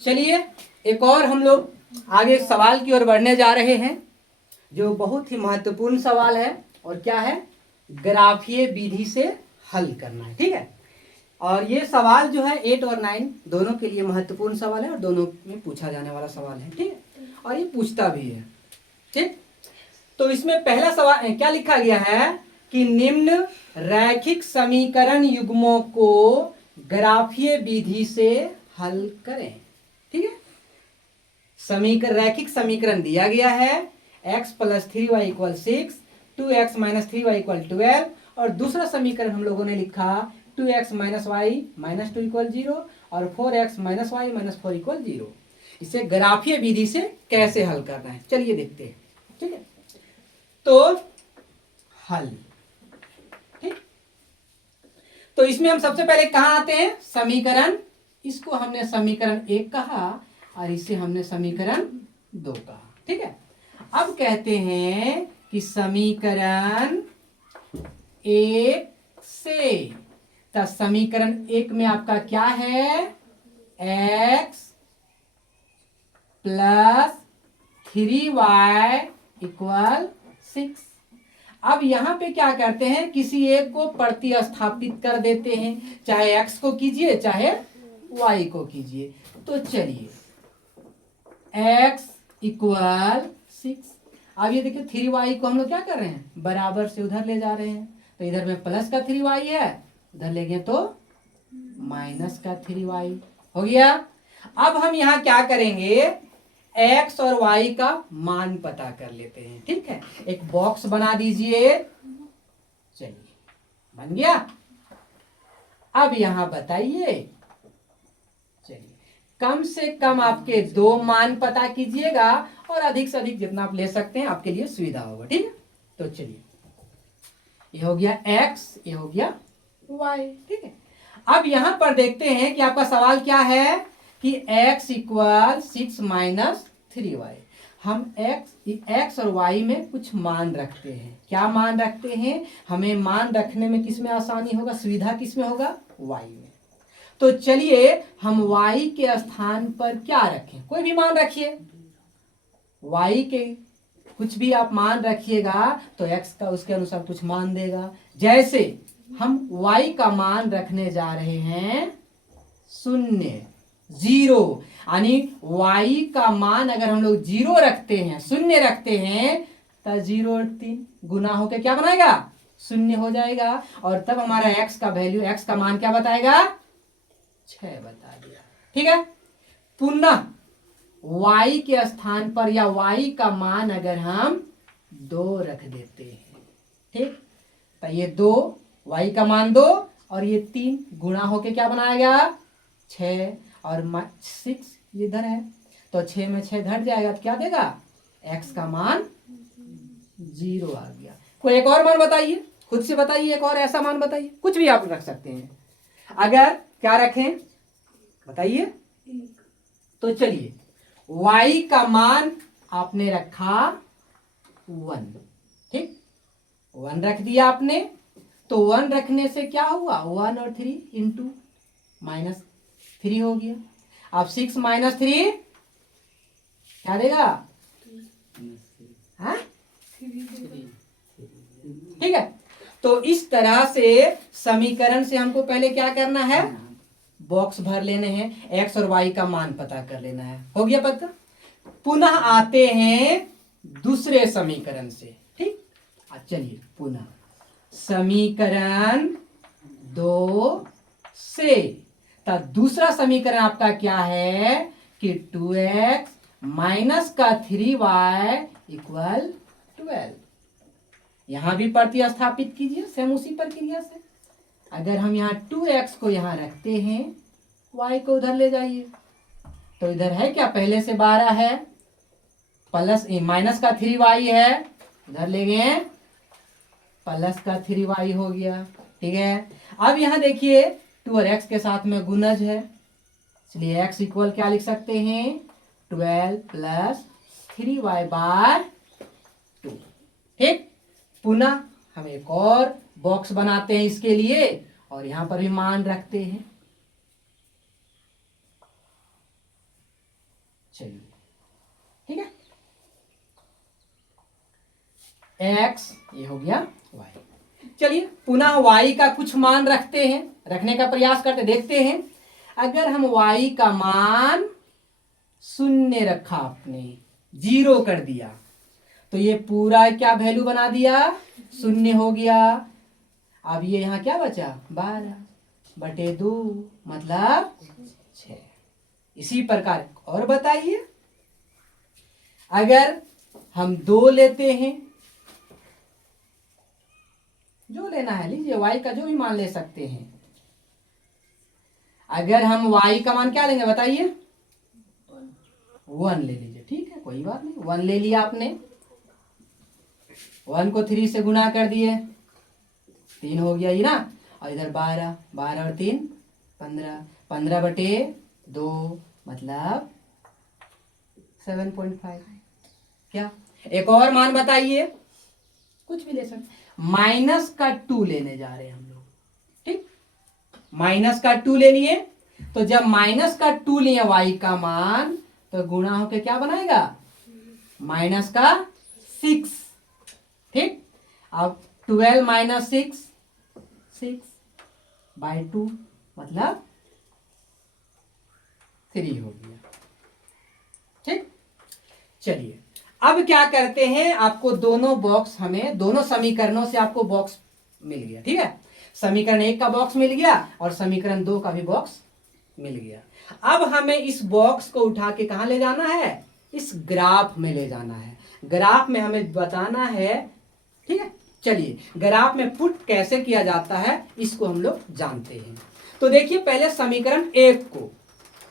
चलिए एक और हम लोग आगे सवाल की ओर बढ़ने जा रहे हैं जो बहुत ही महत्वपूर्ण सवाल है। और क्या है? ग्राफीय विधि से हल करना है। ठीक है, और ये सवाल जो है 8 और 9 दोनों के लिए महत्वपूर्ण सवाल है और दोनों में पूछा जाने वाला सवाल है। ठीक है, और ये पूछता भी है। ठीक, तो इसमें पहला सवाल क्या लिखा गया है कि निम्न रैखिक समीकरण युग्मों को ग्राफीय विधि से हल करें। ठीक है, रैखिक समीकरण दिया गया है x + 3y = 6, 2x - 3y = 12 और दूसरा समीकरण हम लोगों ने लिखा 2x - y - 2 = 0 और 4x - y - 4 = 0। इसे ग्राफीय विधि से कैसे हल करना है, चलिए देखते हैं। ठीक है, तो हल। ठीक, तो इसमें हम सबसे पहले कहां आते हैं? समीकरण, इसको हमने समीकरण 1 कहा और इसे हमने समीकरण 2 कहा। ठीक है, अब कहते हैं कि समीकरण 1 से, तो समीकरण 1 में आपका क्या है? x + 3y = 6। अब यहां पे क्या करते हैं, किसी एक को प्रतिस्थापित कर देते हैं, चाहे x को कीजिए चाहे y को कीजिए। तो चलिए x = 6। अब ये देखिए 3y को हम लोग क्या कर रहे हैं? बराबर से उधर ले जा रहे हैं, तो इधर में प्लस का 3y है, उधर ले गए तो माइनस का 3y हो गया। अब हम यहाँ क्या करेंगे? x और y का मान पता कर लेते हैं। ठीक है, एक बॉक्स बना दीजिए। चलिए बन गया। अब यहां बताइए, चलिए कम से कम आपके 2 मान पता कीजिएगा और अधिक से अधिक जितना आप ले सकते हैं आपके लिए सुविधा होगा। ठीक है, तो चलिए ये हो गया x, ये हो गया y। ठीक है, अब यहां पर देखते हैं कि आपका सवाल क्या है कि x = 6 - 3y। हम x और y में कुछ मान रखते हैं। क्या मान रखते हैं? हमें मान रखने में किस में आसानी होगा, सुविधा किस में होगा? y में। तो चलिए हम y के स्थान पर क्या रखें? कोई भी मान रखिए, y के कुछ भी आप मान रखिएगा तो x का उसके अनुसार कुछ मान देगा। जैसे हम y का मान रखने जा रहे हैं 0, 0, यानी y का मान अगर हम लोग 0 रखते हैं, 0 रखते हैं, तो 0 और 3 गुना होकर क्या बनाएगा? 0 हो जाएगा। और तब हमारा x का वैल्यू, x का मान क्या बताएगा? 6 बता दिया। ठीक है, पुनः y के स्थान पर या y का मान अगर हम 2 रख देते हैं, ठीक, तो ये 2, y का मान 2 और ये 3 गुणा होके क्या बनाएगा? 6 और 6 ये इधर है, तो 6 में 6 घट जाएगा तो क्या देगा? x का मान 0 आ गया। कोई एक और मान बताइए, खुद से बताइए, एक और ऐसा मान बताइए, कुछ भी आप रख सकते हैं। अगर क्या रखें बताइए? तो चलिए y का मान आपने रखा 1, ठीक, 1 रख दिया आपने, तो 1 रखने से क्या हुआ? 1 और 3 इंटू -3 हो गया। अब 6 - 3 क्या देगा? हाँ, ठीक है। तो इस तरह से समीकरण से हमको पहले क्या करना है? बॉक्स भर लेने हैं, x और y का मान पता कर लेना है। हो गया पता? पुनः आते हैं दूसरे समीकरण से। ठीक, चलिए पुनः समीकरण 2 से, तो दूसरा समीकरण आपका क्या है कि 2x - 3y = 12। यहां भी प्रतिस्थापित कीजिए सेम उसी प्रक्रिया से। अगर हम यहाँ 2x को यहाँ रखते हैं, y को उधर ले जाइए, तो इधर है क्या? पहले से 12 है, प्लस -3y है, उधर ले गए +3y हो गया। ठीक है, अब यहाँ देखिए 2 और x के साथ में गुणज है, इसलिए x = क्या लिख सकते हैं? 12 + 3y/2। ठीक, पुनः हम एक और बॉक्स बनाते हैं इसके लिए और यहां पर भी मान रखते हैं। चलिए ठीक है, x ये हो गया y। चलिए पुनः y का कुछ मान रखते हैं, रखने का प्रयास करते, देखते हैं। अगर हम y का मान 0 रखा, आपने 0 कर दिया, तो ये पूरा क्या वैल्यू बना दिया, 0 हो गया। अब ये यहाँ क्या बचा, 12/2 मतलब 6। इसी प्रकार और बताइए, अगर हम 2 लेते हैं, जो लेना है लीजिए, y का जो भी मान ले सकते हैं। अगर हम y का मान क्या लेंगे बताइए, 1 ले लीजिए, ठीक है कोई बात नहीं, 1 ले लिया आपने, 1 को 3 से गुना कर दिए, 3 हो गया ये ना, और इधर 12, 12 और 3 15, 15/2 मतलब 7.5। क्या एक और मान बताइए, कुछ भी ले सकते, -2 लेने जा रहे हैं हम लोग, ठीक, -2 ले लिए, तो जब -2 लिए y का मान, तो गुणा होके क्या बनाएगा, -6, ठीक। अब 12 - 6 6/2 मतलब 3 हो गया, ठीक। चलिए अब क्या करते हैं, आपको दोनों बॉक्स, हमें दोनों समीकरणों से आपको बॉक्स मिल गया, ठीक है। समीकरण 1 का बॉक्स मिल गया और समीकरण 2 का भी बॉक्स मिल गया। अब हमें इस बॉक्स को उठा के कहां ले जाना है, इस ग्राफ में ले जाना है। ग्राफ में हमें बताना है, ठीक है। चलिए ग्राफ में पुट कैसे किया जाता है इसको हम लोग जानते हैं। तो देखिए पहले समीकरण 1 को,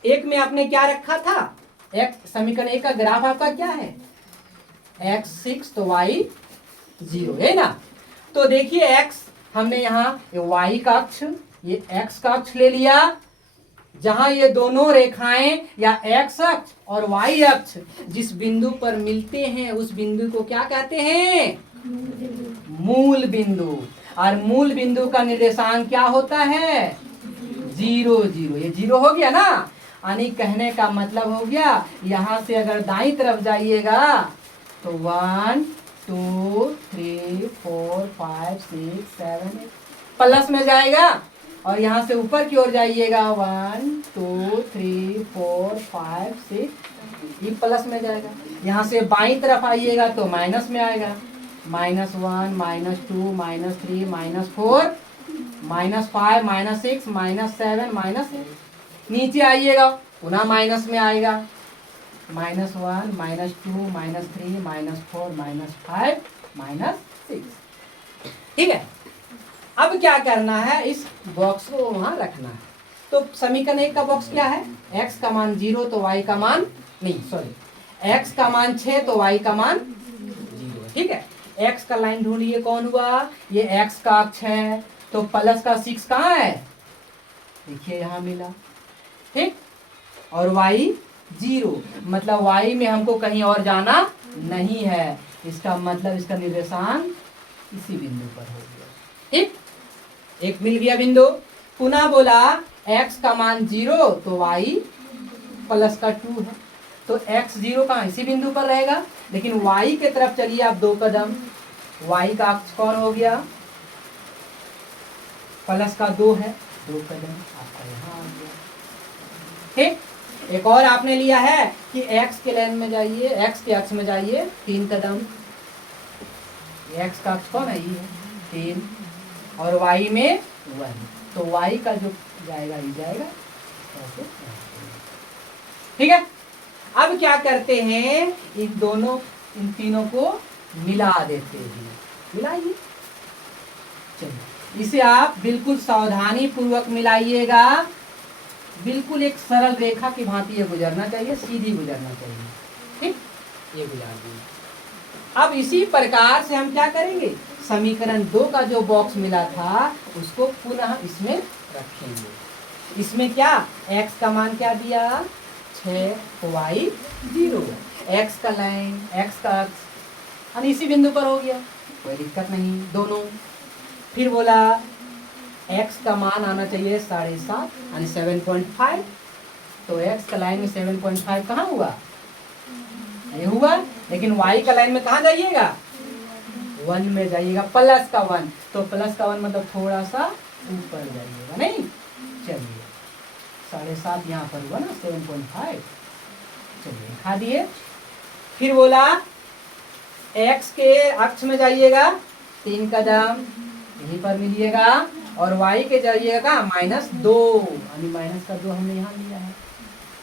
1 में आपने क्या रखा था, समीकरण 1 का ग्राफ आपका क्या है, x 6 तो y 0 है ना। तो देखिए x हमने यहाँ y का अक्ष, ये x का अक्ष ले लिया, जहां ये दोनों रेखाएं या x अक्ष और y अक्ष जिस बिंदु पर मिलते हैं उस बिंदु को क्या कहते हैं, मूल बिंदु। और मूल बिंदु का निर्देशांक क्या होता है, 0 0। ये 0 हो गया ना, यानी कहने का मतलब हो गया, यहां से अगर दाईं तरफ जाइएगा तो 1 2 3 4 5 6 7 8 प्लस में जाएगा, और यहाँ से ऊपर की ओर जाइएगा 1 2 3 4 5 6 ये प्लस में जाएगा। यहाँ से बाईं तरफ आइएगा तो माइनस में आएगा, -1 -2 -3 -4 -5 -6 -7 -8। नीचे आइएगा पुनः माइनस में आएगा, -1 -2 -3 -4 -5 -6, ठीक है। अब क्या करना है, इस बॉक्स को वहां रखना है। तो समीकरण 1 का बॉक्स क्या है, x का मान 0 तो y का मान x का मान 6 तो y का मान 0, ठीक है। x का लाइन ढूंढिए, कौन हुआ, ये x का अक्ष है, तो प्लस का 6 कहाँ है, देखिए यहाँ मिला, ठीक। और y 0 मतलब y में हमको कहीं और जाना नहीं है, इसका मतलब इसका निर्देशांक इसी बिंदु पर हो गया, ठीक। एक मिल गया बिंदु। पुनः बोला x का मान 0 तो y प्लस का 2 है, तो x 0 कहाँ, इसी बिंदु पर रहेगा। लेकिन y के तरफ चलिए आप 2 कदम, y का अक्ष कौन हो गया, प्लस का 2 है, 2 कदम आपका यहाँ आ गया, ठीक। एक और आपने लिया है कि x के लाइन में जाइए, x के अक्ष में जाइए 3 कदम, x का अक्ष कौन है, ये 3, और y में 1, तो y का जो जाएगा ये जाएगा ऐसे, ठीक है। अब क्या करते हैं, इन तीनों को मिला देते हैं, मिलाइए। चलिए इसे आप बिल्कुल सावधानी पूर्वक मिलाइएगा, बिल्कुल एक सरल रेखा की भांति ये गुजरना चाहिए, सीधी गुजरना चाहिए, ठीक, ये गुजार दीजिए। अब इसी प्रकार से हम क्या करेंगे, समीकरण 2 का जो बॉक्स मिला था उसको पुनः इसमें रखेंगे। इसमें क्या, x का मान क्या दिया 6 तो y 0, x का लाइन, x का अक्ष हम इसी बिंदु पर हो गया, कोई दिक्कत नहीं दोनों। फिर बोला x का मान आना चाहिए 7.5 यानी 7.5, तो x का लाइन में 7.5 कहाँ हुआ, ये हुआ, लेकिन y का लाइन में कहाँ जाइएगा, 1 में जाइएगा, प्लस का 1, तो प्लस का 1 मतलब थोड़ा सा ऊपर जाइएगा, नहीं। चलिए 7.5 यहाँ पर हुआ ना, 7.5। चलिए लिखा दिए। फिर बोला x के अक्ष में जाइएगा 3 कदम, यहीं पर मिलिएगा, और y के जाइएगा -2, यानी माइनस का 2 हमने यहाँ लिया है,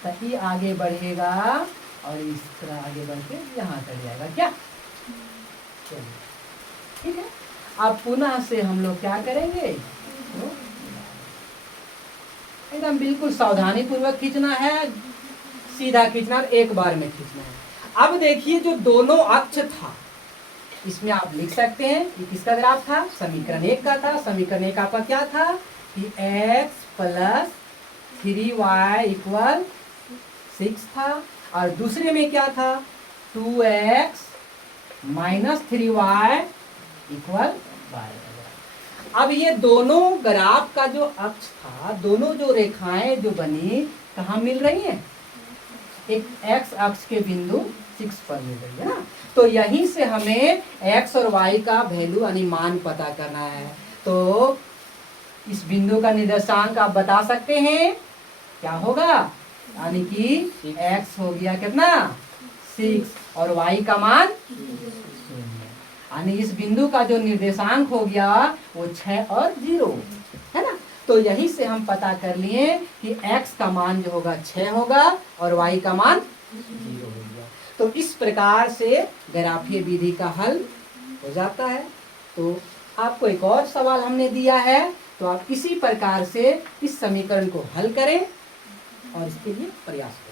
तभी आगे बढ़ेगा और इस तरह आगे बढ़ के यहाँ तक जाएगा क्या। चलिए ठीक है, अब पुनः से हम लोग क्या करेंगे, तो एकदम बिल्कुल सावधानी पूर्वक खींचना है, सीधा खींचना, एक बार में खींचना है। अब देखिए जो दोनों अक्ष था, इसमें आप लिख सकते हैं कि किसका ग्राफ था, समीकरण 1 का था। समीकरण 1 आपका क्या था कि x + 3y = 6 था, और दूसरे में क्या था, 2x - 3y = 12। अब ये दोनों ग्राफ का जो अक्ष था, दोनों जो रेखाएं जो बनी कहाँ मिल रही हैं, एक x अक्ष के बिंदु 6 पर मिल रही है ना। तो यहीं से हमें x और y का वैल्यू यानी मान पता करना है। तो इस बिंदु का निर्देशांक आप बता सकते हैं क्या होगा, यानी कि x हो गया कितना, 6, और y का मान 0, यानी इस बिंदु का जो निर्देशांक हो गया वो 6 और 0 है ना। तो यहीं से हम पता कर लिए कि x का मान जो होगा 6 होगा और y का मान 0 होगा। तो इस प्रकार से ग्राफीय विधि का हल हो जाता है। तो आपको एक और सवाल हमने दिया है, तो आप इसी प्रकार से इस समीकरण को हल करें और इसके लिए प्रयास करें।